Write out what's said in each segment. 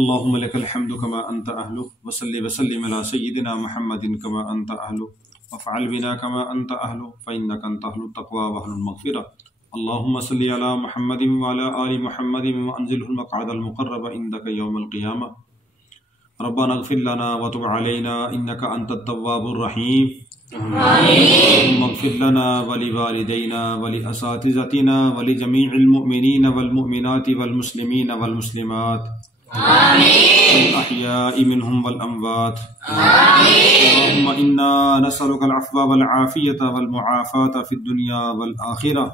اللهم لك الحمد كما أنت أهله وصل وسلم على سيدنا محمد كما أنت أهله وافعل بنا كما أنت أهله فإنك أنت أهل التقوى وأهل المغفرة. اللهم صل على محمد وعلى آل محمد وأنزله المقعد المقرب عندك يوم القيامة. ربنا اغفر لنا وتب علينا إنك أنت التواب الرحيم. اللهم اغفر لنا ولوالدينا ولأساتذتنا ولجميع المؤمنين والمؤمنات والمسلمين والمسلمات الأحياء منهم والأموات. اللهم إنا نسألك العفو والعافية والمعافاة في الدنيا والآخرة.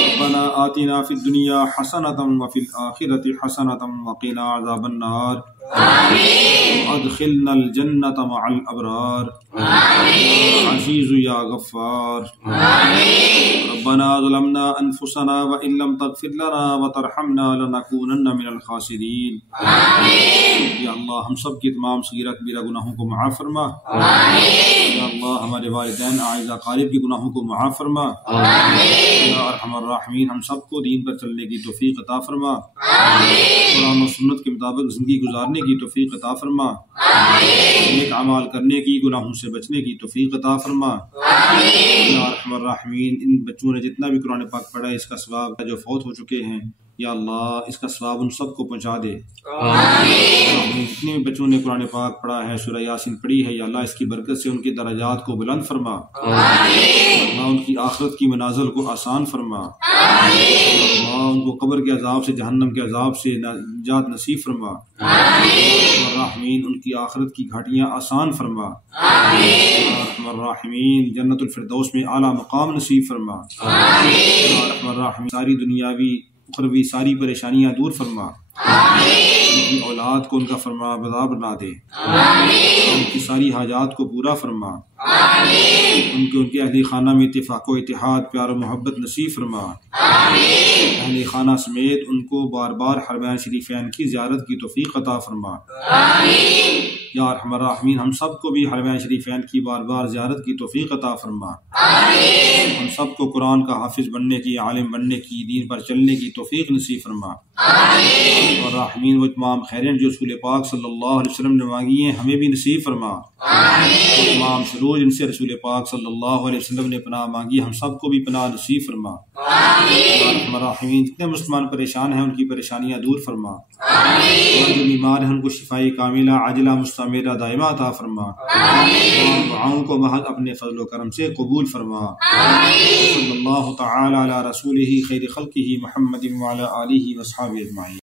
ربنا آتنا في الدنيا حسنة وفي الآخرة حسنة وقنا عذاب النار. وأدخلنا الجنة مع الأبرار. يا عزيز يا غفار. ربنا ظلمنا أنفسنا وإن لم تغفر لنا وترحمنا لنكونن من الخاسرين. یا اللہ ہم سب کی تمام صغیرہ کبیرہ گناہوں کو معاف فرما. یا اللہ ہمارے والدین اعزاء اقارب کے گناہوں کو معاف فرما. یا ارحم الراحمین ہم سب کو دین پر چلنے کی توفیق عطا فرما. قرآن و سنت کے مطابق زندگی گزارنے کی توفیق عطا فرما. نیک اعمال کرنے کی، گناہوں سے بچنے کی توفیق عطا فرما. یا ارحم الراحمین ان بچوں نے جتنا بھی قرآن پاک پڑھا ہے اس کا ثواب جو فوت ہو چکے ہیں یا اللہ اس کا ثواب ان سب کو پہنچا دے. جتنے بھی بچوں نے قرآن پاک پڑھا ہے، سورہ یاسین پڑھی ہے، یا اللہ اس کی برکت سے ان کے درجات کو بلند فرما. اللہ ان کی آخرت کی منازل کو آسان فرما. اللہ ان کو قبر کے عذاب سے، جہنم کے عذاب سے نجات نصیب فرما. الراحمین ان کی آخرت کی گھاٹیاں آسان فرما. الراحمین جنت الفردوس میں اعلیٰ مقام نصیب فرما. الراحمین ساری دنیاوی اخروی ساری پریشانیاں دور فرما. ان کی اولاد کو ان کا فرما بردار بنا دے. ان کی ساری حاجات کو پورا فرما. ان کے اہل خانہ میں اتفاق و اتحاد، پیار و محبت نصیب فرما. اہل خانہ سمیت ان کو بار بار حرمین شریفین کی زیارت کی توفیق عطا فرما. یا ارحم الراحمین ہم سب کو بھی حرمین شریفین کی بار بار زیارت کی توفیق عطا فرما. ہم سب کو قرآن کا حافظ بننے کی، عالم بننے کی، دین پر چلنے کی توفیق نصیب فرما. اور رحمین وہ تمام خیریں جو رسول پاک صلی اللہ علیہ وسلم نے مانگی ہیں ہمیں بھی نصیب فرما. تمام شرور جن سے رسول پاک صلی اللہ علیہ وسلم نے پناہ مانگی ہم سب کو بھی پناہ نصیب فرما. رحمین جتنے مسلمان پریشان ہیں ان کی پریشانیاں دور فرما. اور جو بیمار ہیں ان کو شفائی کاملہ عاجلہ مستمرہ دائمہ عطا فرما. دعاؤں کو محض اپنے فضل و کرم سے قبول فرما. صلی اللہ تعالی علی رسولہ خیر خلقہ محمد وعلی آلہ وصحبہ اجمعین.